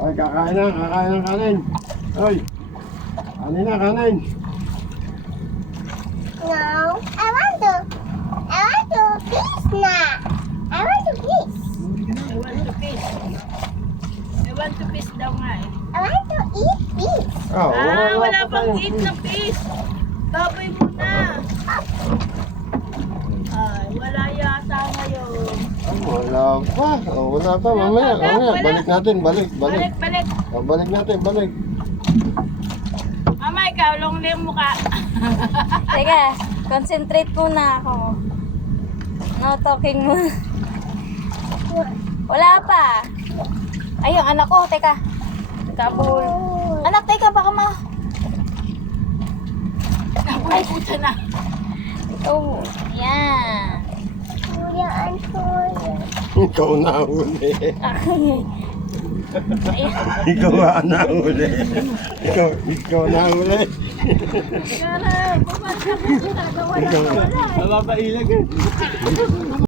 Ay, kakain ng kanin. Ay, kanin na, kanin. No, I want to fish na. I want to fish. I want to fish. I want to fish daw nga eh. I want to eat fish. Wala pang eat na fish. Baboy muna. Ay, wala yata ngayon. Ay, wala pa. Oh, wala pa. Mamaya, Wala. balik natin, balik. Balik. Oh, balik natin, balik. Mama, ikaw, long yung mukha. Teka, concentrate muna ako. No talking muna. Wala pa. Ay, yung anak ko, teka. Kabul. Anak, teka, baka ma... Ay, puta na. Oh, yan. Kuya and kuya. Ikaw na huli. Ayan. Ikaw na huli. Ikaw na huli. Kaya na, pumasok ko. Nagawa na. Napapailag eh.